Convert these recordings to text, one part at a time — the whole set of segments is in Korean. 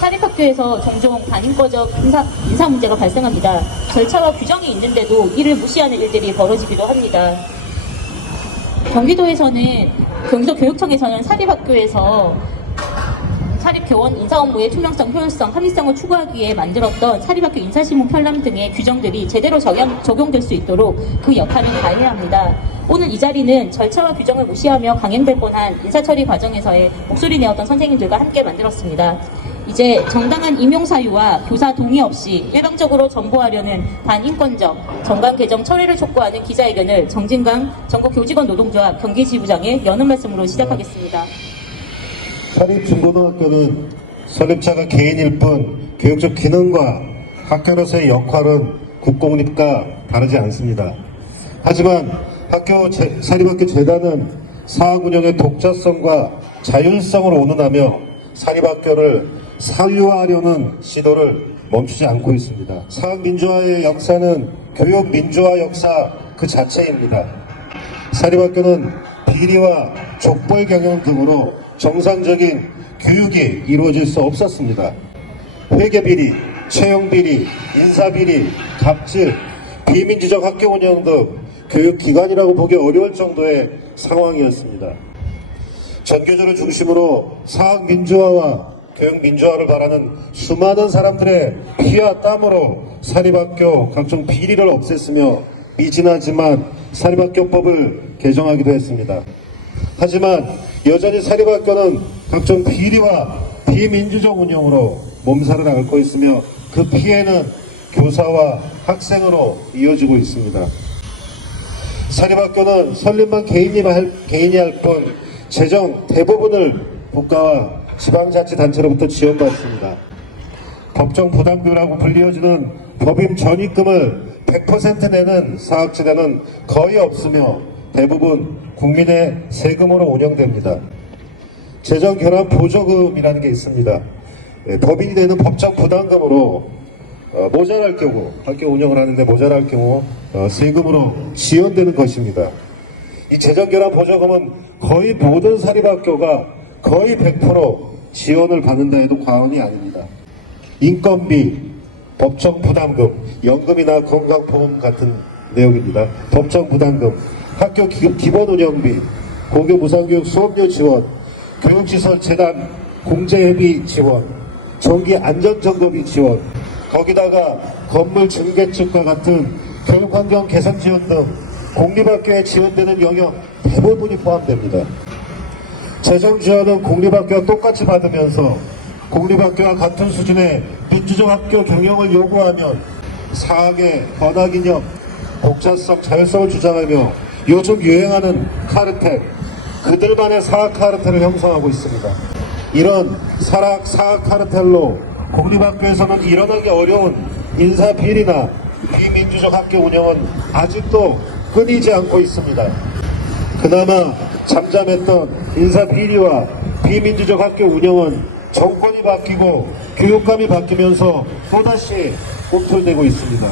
사립학교에서 종종 반인권적 인사 문제가 발생합니다. 절차와 규정이 있는데도 이를 무시하는 일들이 벌어지기도 합니다. 경기도 교육청에서는 사립학교에서 사립교원 인사 업무의 투명성, 효율성, 합리성을 추구하기 위해 만들었던 사립학교 인사시문 편람 등의 규정들이 제대로 적용될 수 있도록 그 역할을 다해야 합니다. 오늘 이 자리는 절차와 규정을 무시하며 강행될 뻔한 인사처리 과정에서의 목소리 내었던 선생님들과 함께 만들었습니다. 이제 정당한 임용사유와 교사 동의 없이 일방적으로 전보하려는 반인권적 정관 개정 철회를 촉구하는 기자회견을 정진강 전국교직원 노동조합 경기지부장에 여는 말씀으로 시작하겠습니다. 사립중고등학교는 설립자가 개인일 뿐 교육적 기능과 학교로서의 역할은 국공립과 다르지 않습니다. 하지만 사립학교 재단은 사학 운영의 독자성과 자율성을 온언하며 사립학교를 사유화하려는 시도를 멈추지 않고 있습니다. 사학 민주화의 역사는 교육 민주화 역사 그 자체입니다. 사립학교는 비리와 족벌 경영 등으로 정상적인 교육이 이루어질 수 없었습니다. 회계비리, 채용비리, 인사비리, 갑질, 비민주적 학교 운영 등 교육기관이라고 보기 어려울 정도의 상황이었습니다. 전교조를 중심으로 사학 민주화와 교육 민주화를 바라는 수많은 사람들의 피와 땀으로 사립학교 각종 비리를 없앴으며 미진하지만 사립학교법을 개정하기도 했습니다. 하지만 여전히 사립학교는 각종 비리와 비민주적 운영으로 몸살을 앓고 있으며 그 피해는 교사와 학생으로 이어지고 있습니다. 사립학교는 설립만 개인이 할 뿐 재정 대부분을 국가와 지방자치단체로부터 지원받습니다. 법정 부담금이라고 불리어지는 법인 전입금을 100% 내는 사학재단은 거의 없으며 대부분 국민의 세금으로 운영됩니다. 재정결합 보조금이라는 게 있습니다. 법인이 내는 법정 부담금으로 모자랄 경우 학교 운영을 하는데 모자랄 경우 세금으로 지원되는 것입니다. 이 재정결합 보조금은 거의 모든 사립학교가 거의 100% 지원을 받는다 해도 과언이 아닙니다. 인건비, 법정 부담금, 연금이나 건강보험 같은 내용입니다. 법정 부담금, 학교 기본 운영비, 고교 무상교육 수업료 지원, 교육시설 재단 공제회비 지원, 정기 안전점검비 지원, 거기다가 건물 증개축과 같은 교육환경 개선 지원 등 공립학교에 지원되는 영역 대부분이 포함됩니다. 재정지원은 공립학교와 똑같이 받으면서 공립학교와 같은 수준의 민주적 학교 경영을 요구하면 사학의 번화기념, 독자성, 자율성을 주장하며 요즘 유행하는 카르텔, 그들만의 사학 카르텔을 형성하고 있습니다. 이런 사학 카르텔로 공립학교에서는 일어나기 어려운 인사비리나 비민주적 학교 운영은 아직도 끊이지 않고 있습니다. 그나마 잠잠했던 인사비리와 비민주적 학교 운영은 정권이 바뀌고 교육감이 바뀌면서 또다시 꿈틀대고 있습니다.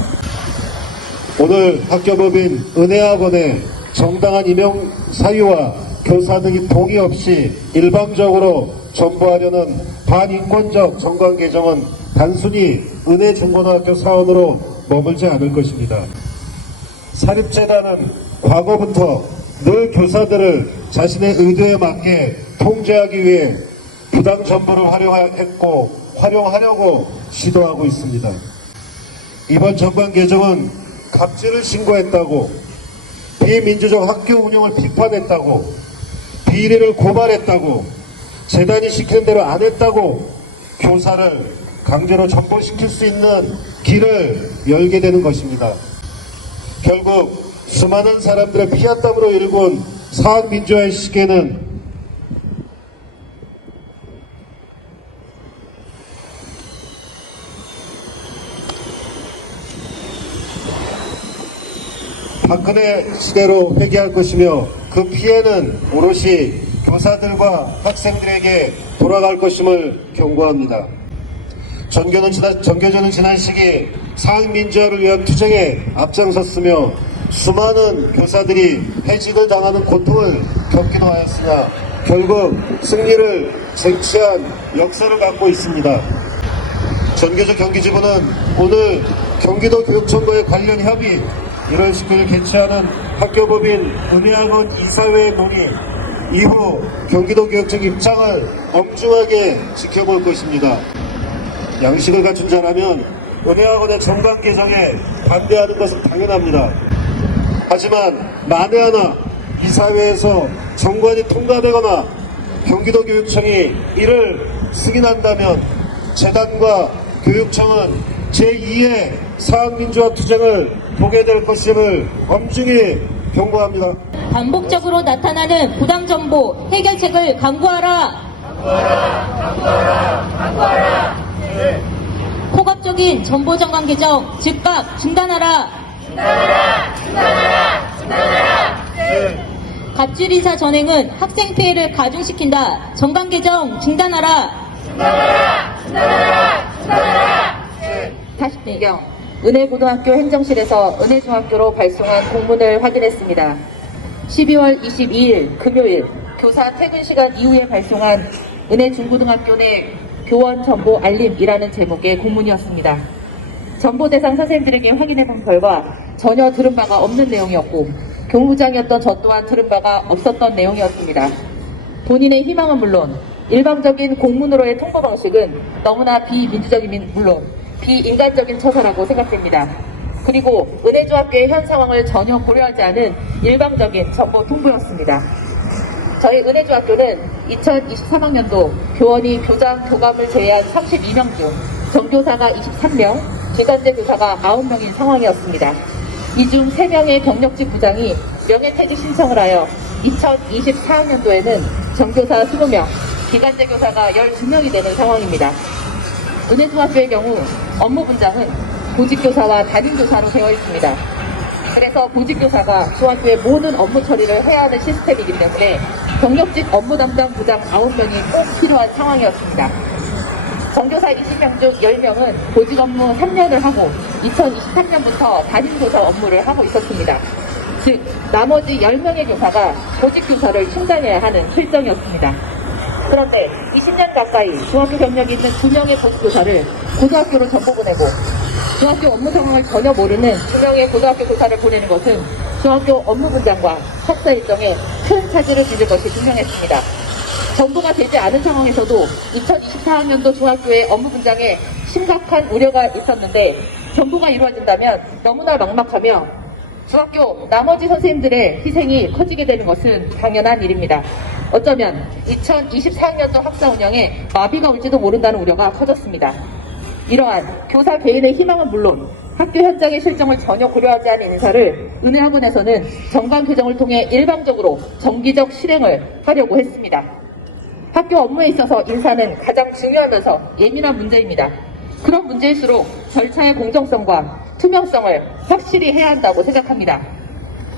오늘 학교법인 은혜학원의 정당한 임용 사유와 교사 등이 동의 없이 일방적으로 전보하려는 반인권적 정관 개정은 단순히 은혜중고등학교 사원으로 머물지 않을 것입니다. 사립재단은 과거부터 늘 교사들을 자신의 의도에 맞게 통제하기 위해 부당 정보를 활용하려고 시도하고 있습니다. 이번 정관 개정은 갑질을 신고했다고, 비민주적 학교 운영을 비판했다고, 비리를 고발했다고, 재단이 시키는 대로 안 했다고 교사를 강제로 전보시킬 수 있는 길을 열게 되는 것입니다. 결국 수많은 사람들의 피와 땀으로 일군 사학 민주화의 시계는 박근혜 시대로 회귀할 것이며 그 피해는 오롯이 교사들과 학생들에게 돌아갈 것임을 경고합니다. 전교조는 지난 시기 사학 민주화를 위한 투쟁에 앞장섰으며 수많은 교사들이 해직을 당하는 고통을 겪기도 하였으나 결국 승리를 쟁취한 역사를 갖고 있습니다. 전교조 경기지부는 오늘 경기도 교육청과의 관련 협의 1월 19일 개최하는 학교법인 은혜학원 이사회의 논의 이후 경기도 교육청 입장을 엄중하게 지켜볼 것입니다. 양식을 갖춘 자라면 은혜학원의 정관 개정에 반대하는 것은 당연합니다. 하지만 만에 하나 이사회에서 정관이 통과되거나 경기도 교육청이 이를 승인한다면 재단과 교육청은 제2의 사학민주화 투쟁을 보게 될 것임을 엄중히 경고합니다. 반복적으로 나타나는 부당정보 해결책을 강구하라. 포괄적인 정보정관 개정 즉각 중단하라. 갑질 인사 전행은 학생 피해를 가중시킨다. 정관 개정 중단하라. 다시 배경 은혜고등학교 행정실에서 은혜중학교로 발송한 공문을 확인했습니다. 12월 22일 금요일 교사 퇴근 시간 이후에 발송한 은혜중고등학교 내 교원 정보 알림이라는 제목의 공문이었습니다. 전보 대상 선생님들에게 확인해본 결과 전혀 들은 바가 없는 내용이었고 교무부장이었던 저 또한 들은 바가 없었던 내용이었습니다. 본인의 희망은 물론 일방적인 공문으로의 통보 방식은 너무나 비민주적인 물론 비인간적인 처사라고 생각됩니다. 그리고 은혜중학교의 현 상황을 전혀 고려하지 않은 일방적인 정보 통보였습니다. 저희 은혜중학교는 2023학년도 교원이 교장, 교감을 제외한 32명 중 정교사가 23명, 기간제 교사가 9명인 상황이었습니다. 이 중 3명의 경력직 부장이 명예퇴직 신청을 하여 2024학년도에는 정교사 20명, 기간제 교사가 12명이 되는 상황입니다. 은혜중학교의 경우 업무 분장은 보직교사와 담임교사로 되어 있습니다. 그래서 보직교사가 중학교의 모든 업무 처리를 해야 하는 시스템이기 때문에 경력직 업무 담당 부장 9명이 꼭 필요한 상황이었습니다. 정교사 20명 중 10명은 보직 업무 3년을 하고 2023년부터 담임교사 업무를 하고 있었습니다. 즉 나머지 10명의 교사가 보직교사를 충당해야 하는 실정이었습니다. 그런데 20년 가까이 중학교 경력이 있는 2명의 보직교사를 고등학교로 전보 보내고 중학교 업무 상황을 전혀 모르는 2명의 고등학교 교사를 보내는 것은 중학교 업무 분장과 학사 일정에 큰 차질을 빚을 것이 분명했습니다. 전보가 되지 않은 상황에서도 2024학년도 중학교의 업무 분장에 심각한 우려가 있었는데 전보가 이루어진다면 너무나 막막하며 중학교 나머지 선생님들의 희생이 커지게 되는 것은 당연한 일입니다. 어쩌면 2024학년도 학사 운영에 마비가 올지도 모른다는 우려가 커졌습니다. 이러한 교사 개인의 희망은 물론 학교 현장의 실정을 전혀 고려하지 않은 인사를 은혜학원에서는 정관 개정을 통해 일방적으로 정기적 실행을 하려고 했습니다. 학교 업무에 있어서 인사는 가장 중요하면서 예민한 문제입니다. 그런 문제일수록 절차의 공정성과 투명성을 확실히 해야 한다고 생각합니다.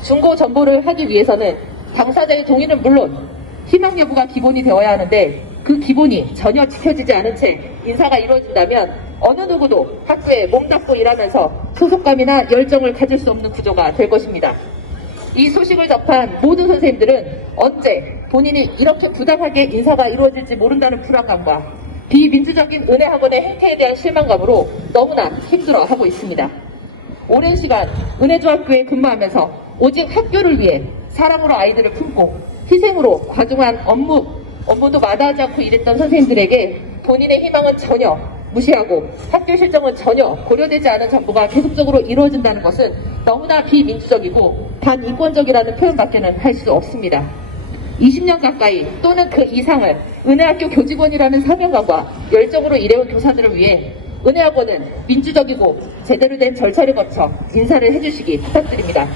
중고 전보를 하기 위해서는 당사자의 동의는 물론 희망 여부가 기본이 되어야 하는데 그 기본이 전혀 지켜지지 않은 채 인사가 이루어진다면 어느 누구도 학교에 몸담고 일하면서 소속감이나 열정을 가질 수 없는 구조가 될 것입니다. 이 소식을 접한 모든 선생님들은 언제 본인이 이렇게 부당하게 인사가 이루어질지 모른다는 불안감과 비민주적인 은혜학원의 행태에 대한 실망감으로 너무나 힘들어하고 있습니다. 오랜 시간 은혜중학교에 근무하면서 오직 학교를 위해 사랑으로 아이들을 품고 희생으로 과중한 업무도 마다하지 않고 일했던 선생님들에게 본인의 희망은 전혀 무시하고 학교 실정은 전혀 고려되지 않은 정보가 계속적으로 이루어진다는 것은 너무나 비민주적이고 반인권적이라는 표현밖에는 할 수 없습니다. 20년 가까이 또는 그 이상을 은혜학교 교직원이라는 사명감과 열정으로 일해온 교사들을 위해 은혜학원은 민주적이고 제대로 된 절차를 거쳐 인사를 해주시기 부탁드립니다.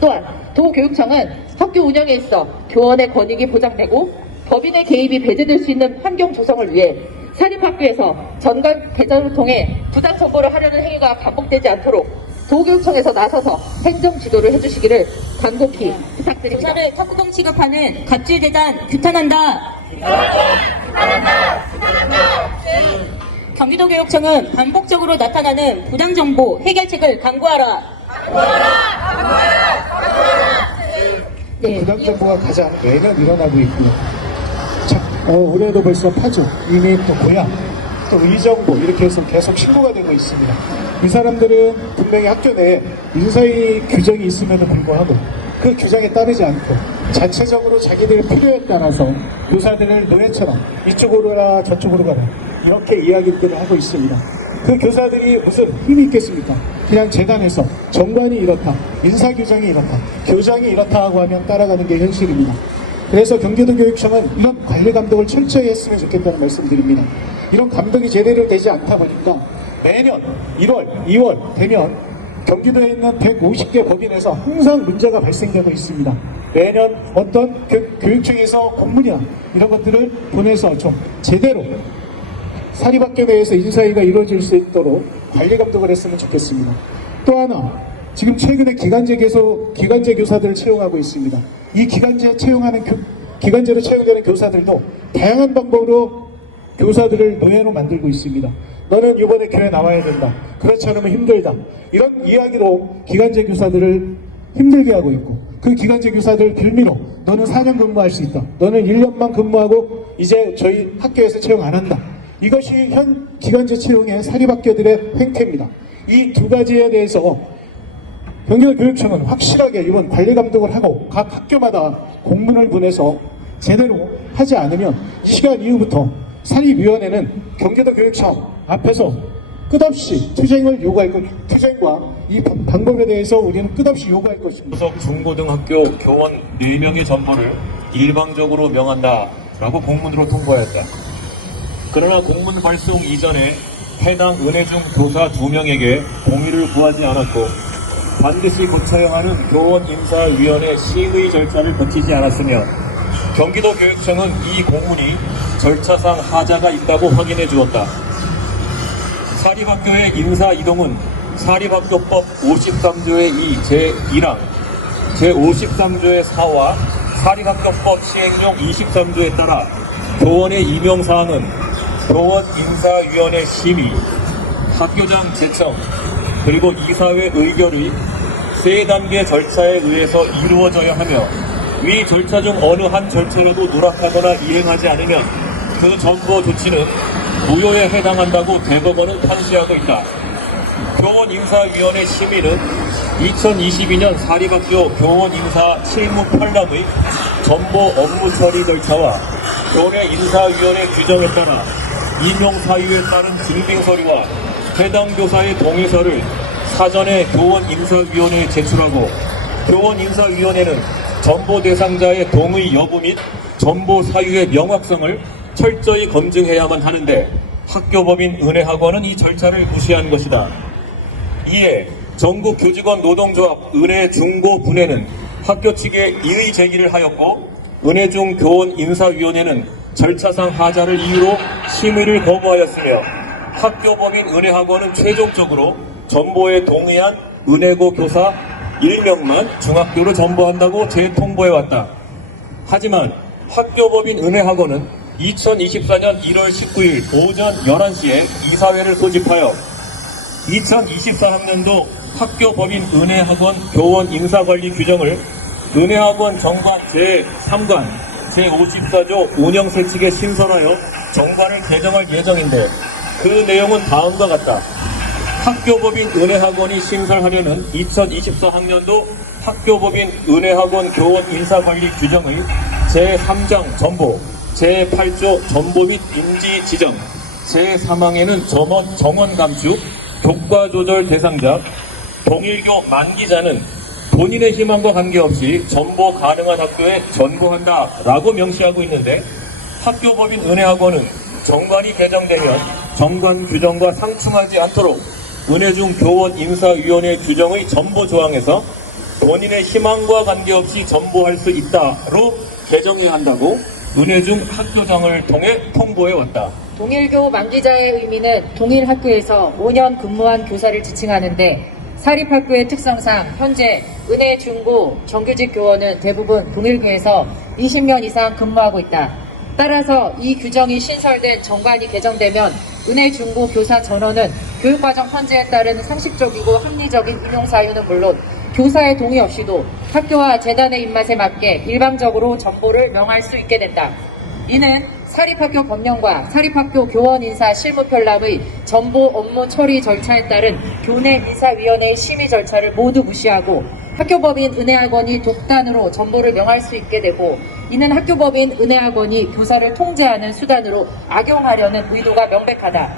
또한 도교육청은 학교 운영에 있어 교원의 권익이 보장되고 법인의 개입이 배제될 수 있는 환경 조성을 위해 사립학교에서 전관 개정을 통해 부당 정보를 하려는 행위가 반복되지 않도록 도교육청에서 나서서 행정 지도를 해주시기를 간곡히 부탁드립니다. 교사를 탁구공 취급하는 갑질재단 규탄한다. 경기도교육청은 반복적으로 나타나는 부당정보 해결책을 강구하라. 네, 부당정보가 가장 매년 일어나고 있고요. 올해도 벌써 파주, 이미 또 고향, 또 의정부 이렇게 해서 계속 신고가 되고 있습니다. 이 사람들은 분명히 학교 내에 인사위 규정이 있음에도 불구하고 그 규정에 따르지 않고 자체적으로 자기들 필요에 따라서 교사들을 노예처럼 이쪽으로 가라 저쪽으로 가라 이렇게 이야기들을 하고 있습니다. 그 교사들이 무슨 힘이 있겠습니까? 그냥 재단에서 정관이 이렇다, 인사규정이 이렇다, 교장이 이렇다 하고 하면 따라가는 게 현실입니다. 그래서 경기도교육청은 이런 관리 감독을 철저히 했으면 좋겠다는 말씀드립니다. 이런 감독이 제대로 되지 않다 보니까 매년 1월, 2월 되면 경기도에 있는 150개 법인에서 항상 문제가 발생되고 있습니다. 매년 어떤 교육청에서 공문이나 이런 것들을 보내서 좀 제대로 사립학교 내에서 인사위가 이루어질 수 있도록 관리 감독을 했으면 좋겠습니다. 또 하나, 지금 최근에 기간제 교사들을 채용하고 있습니다. 이 기간제로 채용되는 교사들도 다양한 방법으로 교사들을 노예로 만들고 있습니다. 너는 이번에 교회 나와야 된다. 그렇지 않으면 힘들다. 이런 이야기로 기간제 교사들을 힘들게 하고 있고, 그 기간제 교사들 빌미로 너는 4년 근무할 수 있다. 너는 1년만 근무하고 이제 저희 학교에서 채용 안 한다. 이것이 현 기간제 채용의 사립학교들의 행태입니다. 이 두 가지에 대해서 경기도교육청은 확실하게 이번 관리 감독을 하고 각 학교마다 공문을 보내서 제대로 하지 않으면 이 시간 이후부터 사립위원회는 경기도교육청 앞에서 끝없이 투쟁을 요구할 것, 투쟁과 이 방법에 대해서 우리는 끝없이 요구할 것입니다. 소속 중고등학교 교원 4명의 전보를 일방적으로 명한다라고 공문으로 통보하였다. 그러나 공문 발송 이전에 해당 은혜중 교사 2명에게 동의를 구하지 않았고 반드시 고쳐야 하는 교원인사위원회 시의 절차를 거치지 않았으며 경기도교육청은 이 공문이 절차상 하자가 있다고 확인해 주었다. 사립학교의 인사이동은 사립학교법 53조의 2 제1항, 제53조의 4와 사립학교법 시행령 23조에 따라 교원의 임용사항은 교원인사위원회 심의, 학교장 제청, 그리고 이사회 의결이 3단계 절차에 의해서 이루어져야 하며 위 절차 중 어느 한 절차라도 누락하거나 이행하지 않으면 그 전보 조치는 무효에 해당한다고 대법원은 판시하고 있다. 교원인사위원회 심의는 2022년 사립학교 교원인사 실무 편람의 전보 업무 처리 절차와 교내 인사위원회 규정에 따라 임용사유에 따른 증빙서류와 해당 교사의 동의서를 사전에 교원인사위원회에 제출하고 교원인사위원회는 전보 대상자의 동의 여부 및 전보 사유의 명확성을 철저히 검증해야만 하는데 학교법인 은혜학원은 이 절차를 무시한 것이다. 이에 전국교직원 노동조합 은혜중고분회는 학교 측에 이의 제기를 하였고 은혜중 교원인사위원회는 절차상 하자를 이유로 심의를 거부하였으며 학교법인 은혜학원은 최종적으로 전보에 동의한 은혜고 교사 1명만 중학교로 전보한다고 재통보해왔다. 하지만 학교법인 은혜학원은 2024년 1월 19일 오전 11시에 이사회를 소집하여 2024학년도 학교법인 은혜학원 교원 인사관리 규정을 은혜학원 정관 제3관 제54조 운영세칙에 신설하여 정관을 개정할 예정인데 그 내용은 다음과 같다. 학교법인 은혜학원이 신설하려는 2024학년도 학교법인 은혜학원 교원 인사관리 규정의 제3장 전보, 제8조 전보 및 임지 지정, 제3항에는 정원 감축, 교과 조절 대상자, 동일교 만기자는 본인의 희망과 관계없이 전보 가능한 학교에 전보한다 라고 명시하고 있는데 학교법인 은혜학원은 정관이 개정되면 정관 규정과 상충하지 않도록 은혜중 교원인사위원회 규정의 전보 조항에서 본인의 희망과 관계없이 전보할 수 있다로 개정해야 한다고 은혜중 학교장을 통해 통보해왔다. 동일교 만기자의 의미는 동일 학교에서 5년 근무한 교사를 지칭하는데 사립학교의 특성상 현재 은혜 중고 정규직 교원은 대부분 동일교에서 20년 이상 근무하고 있다. 따라서 이 규정이 신설된 정관이 개정되면 은혜 중고 교사 전원은 교육과정 편제에 따른 상식적이고 합리적인 임용 사유는 물론 교사의 동의 없이도 학교와 재단의 입맛에 맞게 일방적으로 전보를 명할 수 있게 된다. 이는 사립학교 법령과 사립학교 교원 인사 실무 편람의 전보 업무 처리 절차에 따른 교내 인사위원회의 심의 절차를 모두 무시하고 학교법인 은혜학원이 독단으로 전보를 명할 수 있게 되고, 이는 학교법인 은혜학원이 교사를 통제하는 수단으로 악용하려는 의도가 명백하다.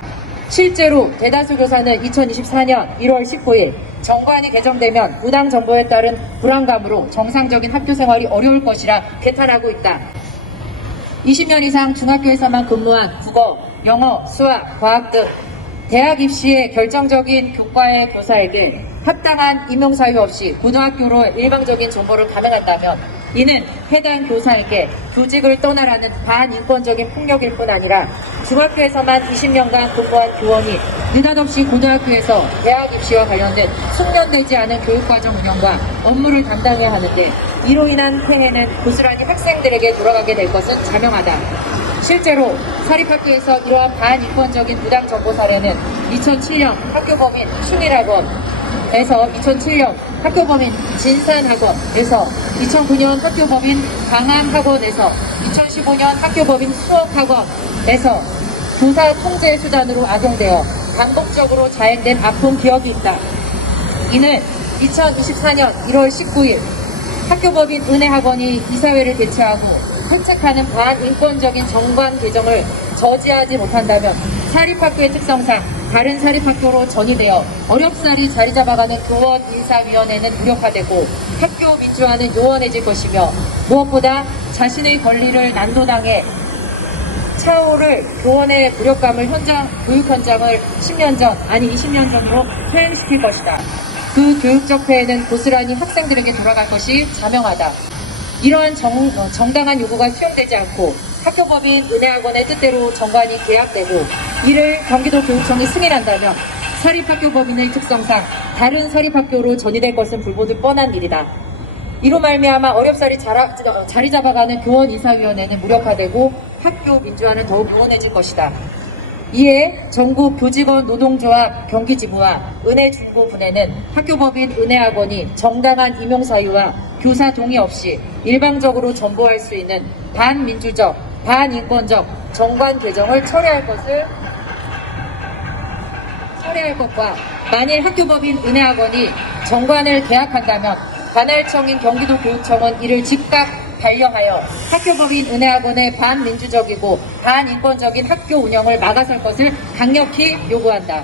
실제로 대다수 교사는 2024년 1월 19일 정관이 개정되면 부당 정보에 따른 불안감으로 정상적인 학교 생활이 어려울 것이라 개탄하고 있다. 20년 이상 중학교에서만 근무한 국어, 영어, 수학, 과학 등 대학 입시에 결정적인 교과의 교사에게 합당한 임용 사유 없이 고등학교로 일방적인 전보를 감행한다면 이는 해당 교사에게 교직을 떠나라는 반인권적인 폭력일 뿐 아니라 중학교에서만 20년간 근무한 교원이 느닷없이 고등학교에서 대학 입시와 관련된 숙련되지 않은 교육과정 운영과 업무를 담당해야 하는데, 이로 인한 폐해는 고스란히 학생들에게 돌아가게 될 것은 자명하다. 실제로 사립학교에서 이러한 반인권적인 부당 정보 사례는 2007년 학교법인 숭일학원에서, 2007년 학교법인 진산학원에서, 2009년 학교법인 강암학원에서, 2015년 학교법인 수업학원에서 교사 통제 수단으로 악용되어 반복적으로 자행된 아픈 기억이 있다. 이는 2024년 1월 19일 학교법인 은혜학원이 이사회를 개최하고 획책하는 반인권적인 정관 개정을 저지하지 못한다면 사립학교의 특성상 다른 사립학교로 전이되어 어렵사리 자리 잡아가는 교원 인사위원회는 무력화되고 학교 민주화는 요원해질 것이며, 무엇보다 자신의 권리를 난도당해 차오를 교원의 무력감을 교육 현장을 10년 전, 아니 20년 전으로 퇴행시킬 것이다. 그 교육적 폐해는 고스란히 학생들에게 돌아갈 것이 자명하다. 이러한 정당한 요구가 수용되지 않고 학교법인 은혜학원의 뜻대로 정관이 계약되고 이를 경기도교육청이 승인한다면 사립학교법인의 특성상 다른 사립학교로 전이될 것은 불보듯 뻔한 일이다. 이로 말미암아 어렵사리 자리 잡아가는 교원인사위원회는 무력화되고 학교 민주화는 더욱 요원해질 것이다. 이에 전국 교직원 노동조합 경기지부와 은혜중고분회는 학교법인 은혜학원이 정당한 임용사유와 교사 동의 없이 일방적으로 전보할 수 있는 반민주적, 반인권적 정관 개정을 처리할 것과, 만일 학교법인 은혜학원이 정관을 계약한다면 관할청인 경기도교육청은 이를 즉각 반려하여 학교법인 은혜학원의 반민주적이고 반인권적인 학교 운영을 막아설 것을 강력히 요구한다.